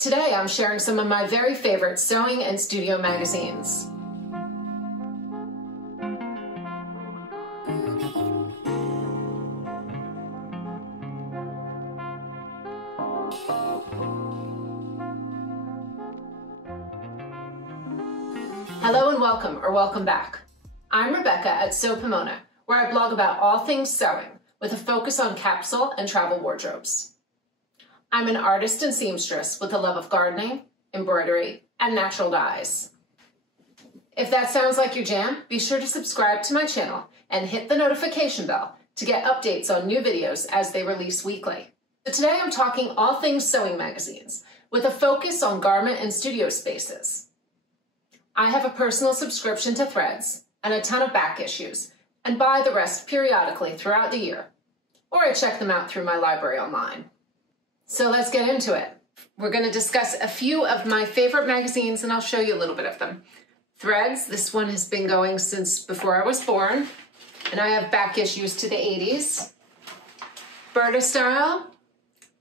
Today I'm sharing some of my very favorite sewing and studio magazines. Hello and welcome, or welcome back. I'm Rebecca at Sew Pomona, where I blog about all things sewing with a focus on capsule and travel wardrobes. I'm an artist and seamstress with a love of gardening, embroidery, and natural dyes. If that sounds like your jam, be sure to subscribe to my channel and hit the notification bell to get updates on new videos as they release weekly. So today I'm talking all things sewing magazines with a focus on garment and studio spaces. I have a personal subscription to Threads and a ton of back issues and buy the rest periodically throughout the year, or I check them out through my library online. So let's get into it. We're going to discuss a few of my favorite magazines and I'll show you a little bit of them. Threads, this one has been going since before I was born, and I have back issues to the 80s. BurdaStyle,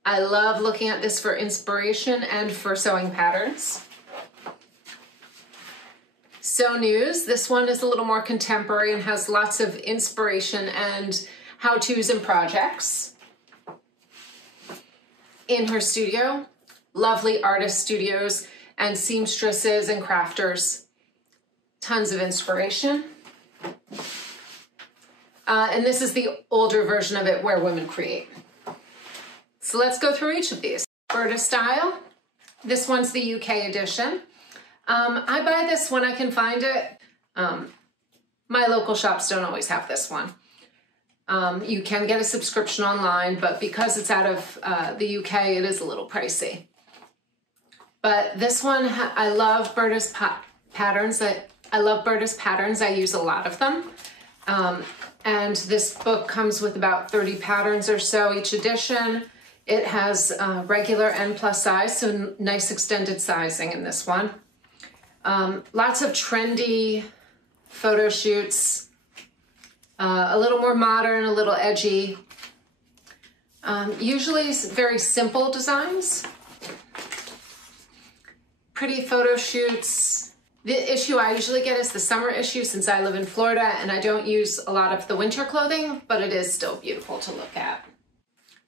I love looking at this for inspiration and for sewing patterns. Sew News, this one is a little more contemporary and has lots of inspiration and how-tos and projects. In Her Studio, lovely artist studios and seamstresses and crafters. Tons of inspiration. And this is the older version of it where women create. So let's go through each of these. BurdaStyle, this one's the UK edition. I buy this when I can find it. My local shops don't always have this one. You can get a subscription online, but because it's out of the UK, it is a little pricey. But this one, I love Burda's patterns. I love Burda's patterns. I use a lot of them. And this book comes with about 30 patterns or so each edition. It has regular and plus size, so nice extended sizing in this one. Lots of trendy photo shoots. A little more modern, a little edgy. Usually very simple designs. Pretty photo shoots. The issue I usually get is the summer issue since I live in Florida and I don't use a lot of the winter clothing, but it is still beautiful to look at.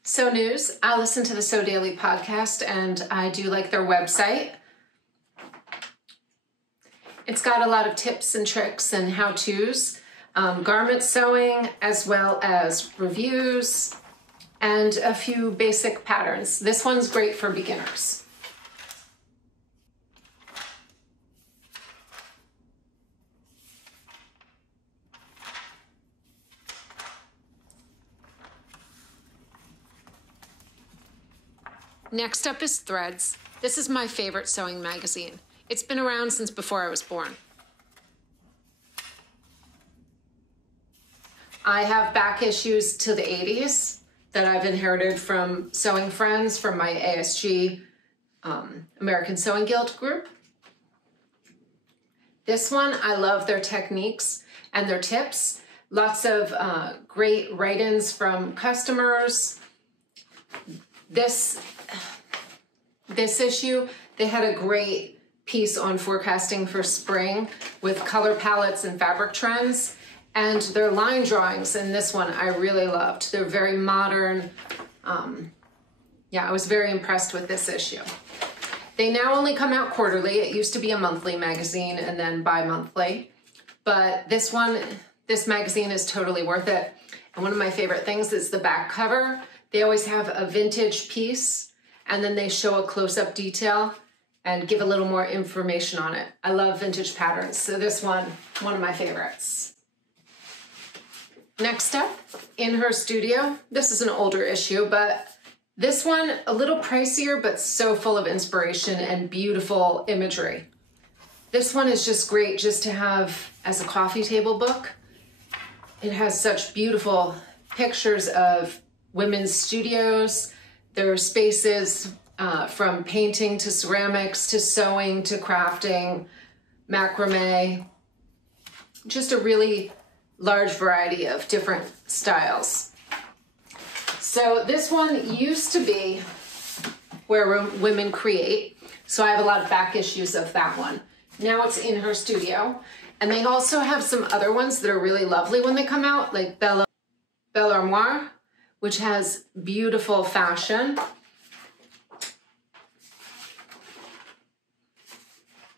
Sew News, I listen to the Sew Daily podcast and I do like their website. It's got a lot of tips and tricks and how-tos. Garment sewing, as well as reviews, and a few basic patterns. This one's great for beginners. Next up is Threads. This is my favorite sewing magazine. It's been around since before I was born. I have back issues to the 80s that I've inherited from sewing friends from my ASG American Sewing Guild group. This one, I love their techniques and their tips. Lots of great write-ins from customers. This issue, they had a great piece on forecasting for spring with color palettes and fabric trends. And their line drawings in this one I really loved. They're very modern. Yeah, I was very impressed with this issue. They now only come out quarterly. It used to be a monthly magazine and then bi-monthly. But this magazine is totally worth it. And one of my favorite things is the back cover. They always have a vintage piece and then they show a close-up detail and give a little more information on it. I love vintage patterns. So this one of my favorites. Next up, In Her Studio. This is an older issue, but this one a little pricier, but so full of inspiration and beautiful imagery. This one is just great just to have as a coffee table book. It has such beautiful pictures of women's studios, their spaces from painting to ceramics to sewing to crafting, macrame. Just a really large variety of different styles. So this one used to be where women create. So I have a lot of back issues of that one. Now it's in her studio. And they also have some other ones that are really lovely when they come out, like Belle Armoire, which has beautiful fashion.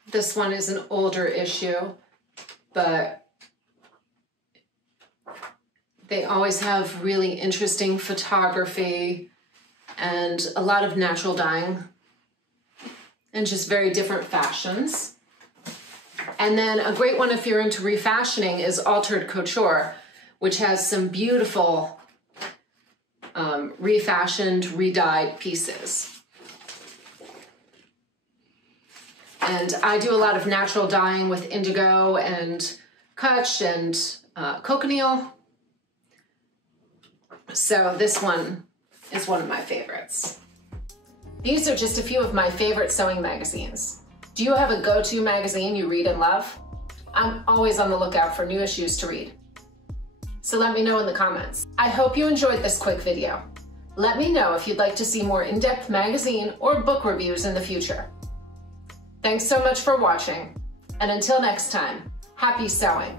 This one is an older issue, but they always have really interesting photography and a lot of natural dyeing and just very different fashions. And then a great one if you're into refashioning is Altered Couture, which has some beautiful refashioned, redyed pieces. And I do a lot of natural dyeing with indigo and Couture and cochineal. So this one is one of my favorites. These are just a few of my favorite sewing magazines. Do you have a go-to magazine you read and love? I'm always on the lookout for new issues to read. So let me know in the comments. I hope you enjoyed this quick video. Let me know if you'd like to see more in-depth magazine or book reviews in the future. Thanks so much for watching, and until next time, happy sewing!